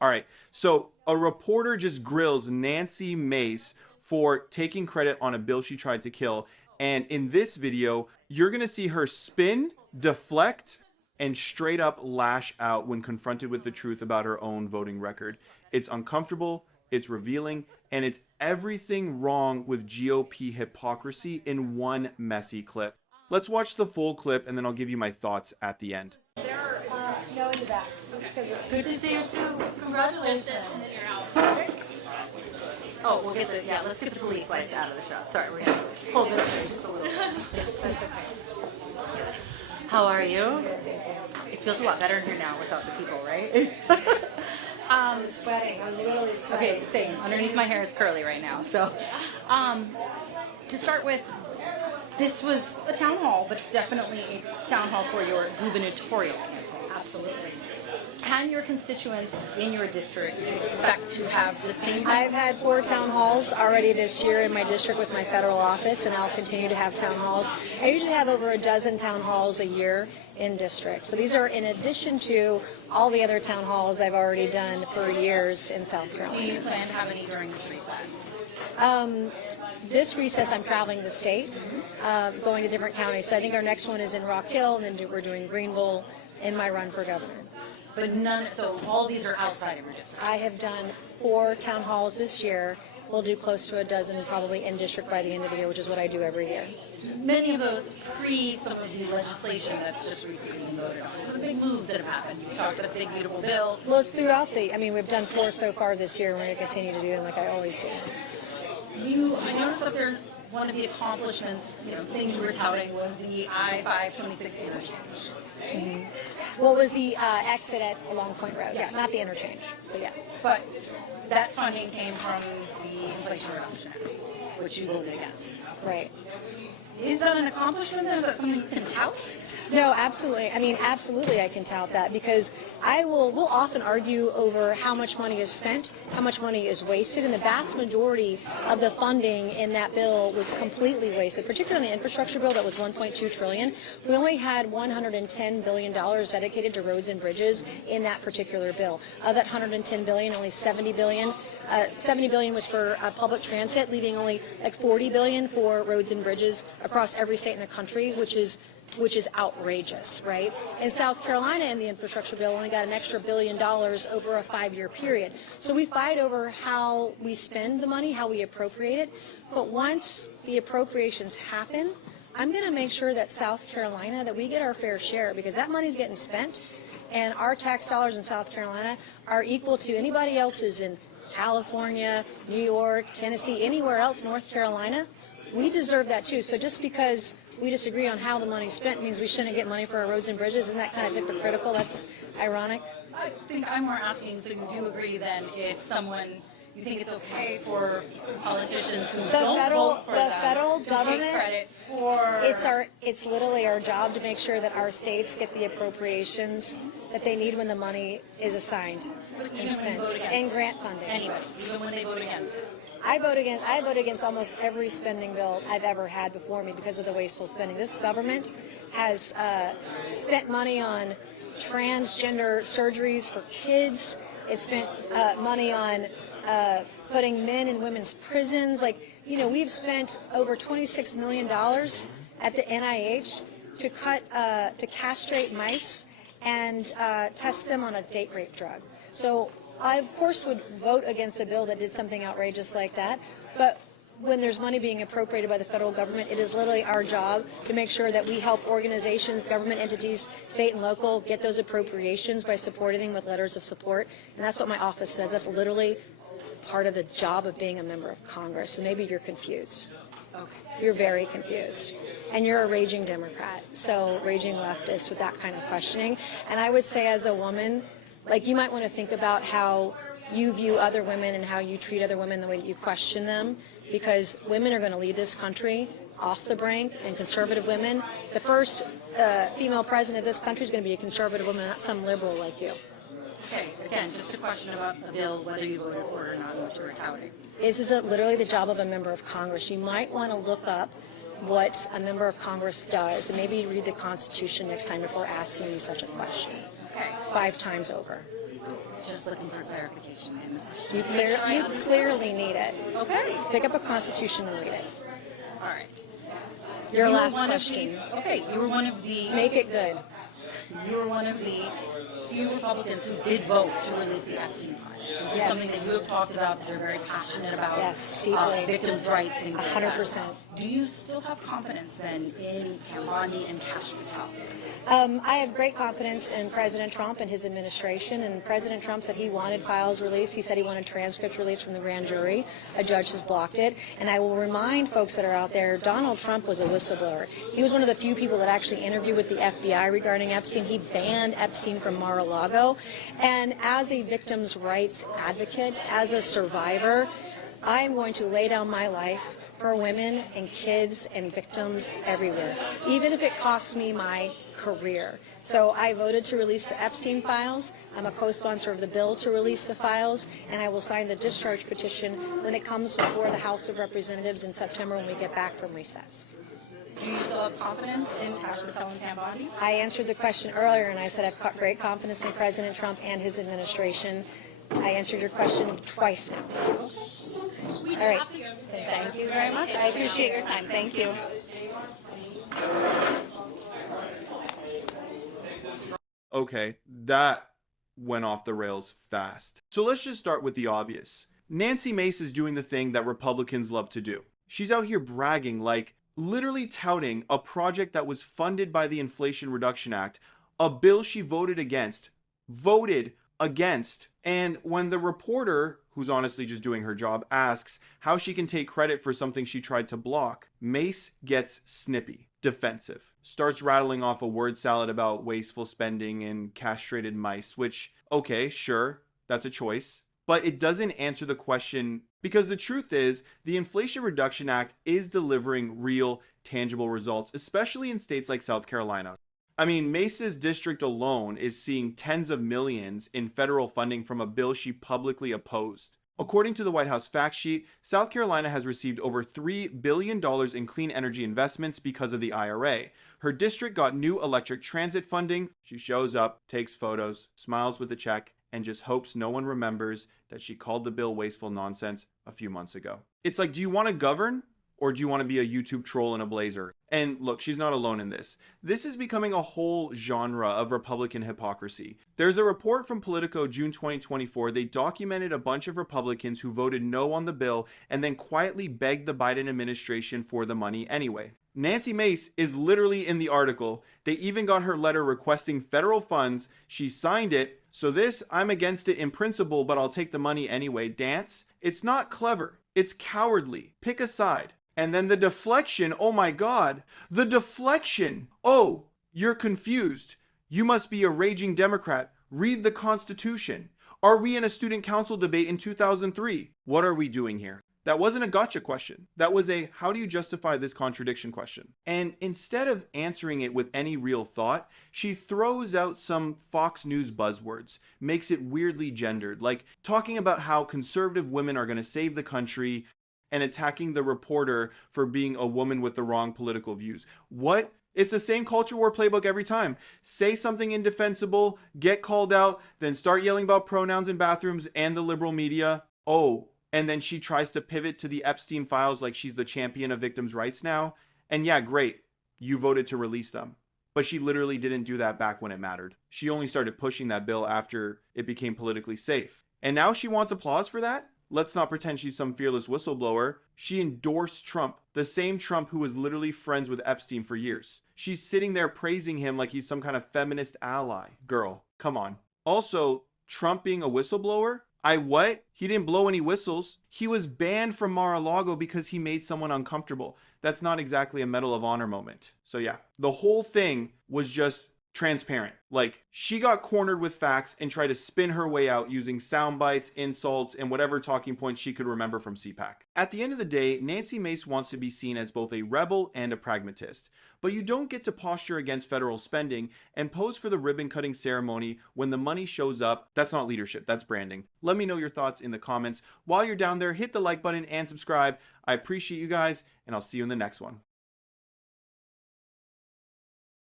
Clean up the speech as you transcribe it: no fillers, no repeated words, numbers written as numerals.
All right. So a reporter just grills Nancy Mace for taking credit on a bill she tried to kill. And in this video, you're going to see her spin, deflect, and straight up lash out when confronted with the truth about her own voting record. It's uncomfortable, it's revealing, and it's everything wrong with GOP hypocrisy in one messy clip. Let's watch the full clip and then I'll give you my thoughts at the end. No, in the back. Okay. Good to see you too. Congratulations. Oh, we'll get let's get the police lights out of the shot. Sorry, we're gonna hold this way just a little bit. That's okay. How are you? It feels a lot better in here now without the people, right? I was sweating. I was literally sweating. Okay, same. Underneath my hair, it's curly right now. So, to start with, this was a town hall, but definitely a town hall for your gubernatorial campaign. Absolutely. Can your constituents in your district expect to have the same? I've had 4 town halls already this year in my district with my federal office, and I'll continue to have town halls. I usually have over a dozen town halls a year in district. So these are in addition to all the other town halls I've already done for years in South Carolina. Do you plan to have any during this recess? This recess, I'm traveling the state, going to different counties. So I think our next one is in Rock Hill, and then we're doing Greenville in my run for governor. But none, so all these are outside of your district? I have done 4 town halls this year. We'll do close to a dozen probably in district by the end of the year, which is what I do every year. Many of those pre some of the legislation that's just recently been voted on. So the big moves that have happened. You talked about the big beautiful bill. Well, it's throughout we've done 4 so far this year, and we're going to continue to do them like I always do. I noticed up there one of the accomplishments, things you were touting was the I-5 2016 interchange. Mm-hmm. What was the exit at Long Point Road? Yes. Not the interchange, but yeah. But that funding came from the Inflation Reduction Act, which you voted against. Right. Is that an accomplishment then? Is that something you can tout? No, absolutely. I mean, absolutely I can tout that, because we'll often argue over how much money is spent, how much money is wasted, and the vast majority of the funding in that bill was completely wasted, particularly in the infrastructure bill that was $1.2 trillion. We only had $110 billion dedicated to roads and bridges in that particular bill. Of that $110 billion, only $70 billion was for public transit, leaving only like $40 billion for roads and bridges across every state in the country, which is outrageous, right? In South Carolina, in the infrastructure bill, only got an extra $1 billion over a 5-year period. So we fight over how we spend the money, how we appropriate it. But once the appropriations happen, I'm going to make sure that South Carolina, that we get our fair share, because that money's getting spent, and our tax dollars in South Carolina are equal to anybody else's in California, New York, Tennessee, anywhere else, North Carolina. We deserve that too. So just because we disagree on how the money's spent means we shouldn't get money for our roads and bridges. Isn't that kind of hypocritical? That's ironic. I think I'm more asking, so you do agree then if you think it's okay for politicians who don't vote for them federal to government, take credit for... It's literally our job to make sure that our states get the appropriations that they need when the money is assigned and spent, and grant funding. Anybody, even when they vote against it. I vote against almost every spending bill I've ever had before me because of the wasteful spending. This government has spent money on transgender surgeries for kids. It spent money on putting men in women's prisons. We've spent over $26 million at the NIH to castrate mice and test them on a date rape drug. So I, of course, would vote against a bill that did something outrageous like that, but when there's money being appropriated by the federal government, it is literally our job to make sure that we help organizations, government entities, state and local, get those appropriations by supporting them with letters of support, and that's what my office says. That's literally part of the job of being a member of Congress, so maybe you're confused. Okay. You're very confused. And you're a raging Democrat, so raging leftist with that kind of questioning. And I would say as a woman, you might want to think about how you view other women and how you treat other women, the way that you question them, because women are going to lead this country off the brink, and conservative women. The first female president of this country is going to be a conservative woman, not some liberal like you. Okay, again, just a question about the bill, whether you voted for it or not, and what you were touting. This is literally the job of a member of Congress. You might want to look up what a member of Congress does, and maybe read the Constitution next time before asking me such a question. Okay. 5 times over. just looking for clarification in the question. You clearly need it. Okay. Pick up a Constitution and read it. All right. Your You were last one of question. you were one of the Make it good. you were one of the few Republicans who did vote to release the Epstein files. This is Yes. something that you have talked about, that you're very passionate about. Yes, deeply. Victims' rights, things like 100%. that. Do you still have confidence then in Pam Bondi and Kash Patel? I have great confidence in President Trump and his administration. And President Trump said he wanted files released. He said he wanted transcripts released from the grand jury. A judge has blocked it. And I will remind folks that are out there, Donald Trump was a whistleblower. He was one of the few people that actually interviewed with the FBI regarding Epstein. He banned Epstein from Mar-a-Lago. And as a victims' rights advocate, as a survivor, I am going to lay down my life for women and kids and victims everywhere, even if it costs me my career. So I voted to release the Epstein files. I'm a co-sponsor of the bill to release the files, and I will sign the discharge petition when it comes before the House of Representatives in September when we get back from recess. Do you still have confidence in Kash Patel and Pam Bondi? I answered the question earlier, and I said I've got great confidence in President Trump and his administration. I answered your question twice now. All right. Thank you very much. I appreciate your time. Thank you. Okay, that went off the rails fast. So let's just start with the obvious. Nancy Mace is doing the thing that Republicans love to do. She's out here bragging, like literally touting a project that was funded by the Inflation Reduction Act, a bill she voted against. And when the reporter, who's honestly just doing her job, asks how she can take credit for something she tried to block, Mace gets snippy, defensive, starts rattling off a word salad about wasteful spending and castrated mice, which, okay, sure, that's a choice, but it doesn't answer the question, because the truth is, the Inflation Reduction Act is delivering real, tangible results, especially in states like South Carolina. I mean, Mace's district alone is seeing tens of millions in federal funding from a bill she publicly opposed. According to the White House fact sheet, South Carolina has received over $3 billion in clean energy investments because of the IRA. Her district got new electric transit funding. She shows up, takes photos, smiles with a check, and just hopes no one remembers that she called the bill wasteful nonsense a few months ago. It's like, do you want to govern? Or do you want to be a YouTube troll in a blazer? And look, she's not alone in this. This is becoming a whole genre of Republican hypocrisy. There's a report from Politico June 2024. They documented a bunch of Republicans who voted no on the bill and then quietly begged the Biden administration for the money anyway. Nancy Mace is literally in the article. They even got her letter requesting federal funds. She signed it. So this, I'm against it in principle, but I'll take the money anyway, dance. It's not clever. It's cowardly. Pick a side. And then the deflection, oh my God, the deflection. Oh, you're confused. You must be a raging Democrat. Read the Constitution. Are we in a student council debate in 2003? What are we doing here? That wasn't a gotcha question. That was a how do you justify this contradiction question. And instead of answering it with any real thought, she throws out some Fox News buzzwords, makes it weirdly gendered, like talking about how conservative women are going to save the country, and attacking the reporter for being a woman with the wrong political views. What? It's the same culture war playbook every time. Say something indefensible, get called out, then start yelling about pronouns in bathrooms and the liberal media. Oh, and then she tries to pivot to the Epstein files like she's the champion of victims' rights now. And yeah, great, you voted to release them. But she literally didn't do that back when it mattered. She only started pushing that bill after it became politically safe. And now she wants applause for that? Let's not pretend she's some fearless whistleblower. She endorsed Trump, the same Trump who was literally friends with Epstein for years. She's sitting there praising him like he's some kind of feminist ally. Girl, come on. Also, Trump being a whistleblower? What? He didn't blow any whistles. He was banned from Mar-a-Lago because he made someone uncomfortable. That's not exactly a Medal of Honor moment. So yeah, the whole thing was just transparent. Like, she got cornered with facts and tried to spin her way out using sound bites, insults, and whatever talking points she could remember from CPAC. At the end of the day, Nancy Mace wants to be seen as both a rebel and a pragmatist. But you don't get to posture against federal spending and pose for the ribbon-cutting ceremony when the money shows up. That's not leadership, that's branding. Let me know your thoughts in the comments. While you're down there, hit the like button and subscribe. I appreciate you guys, and I'll see you in the next one.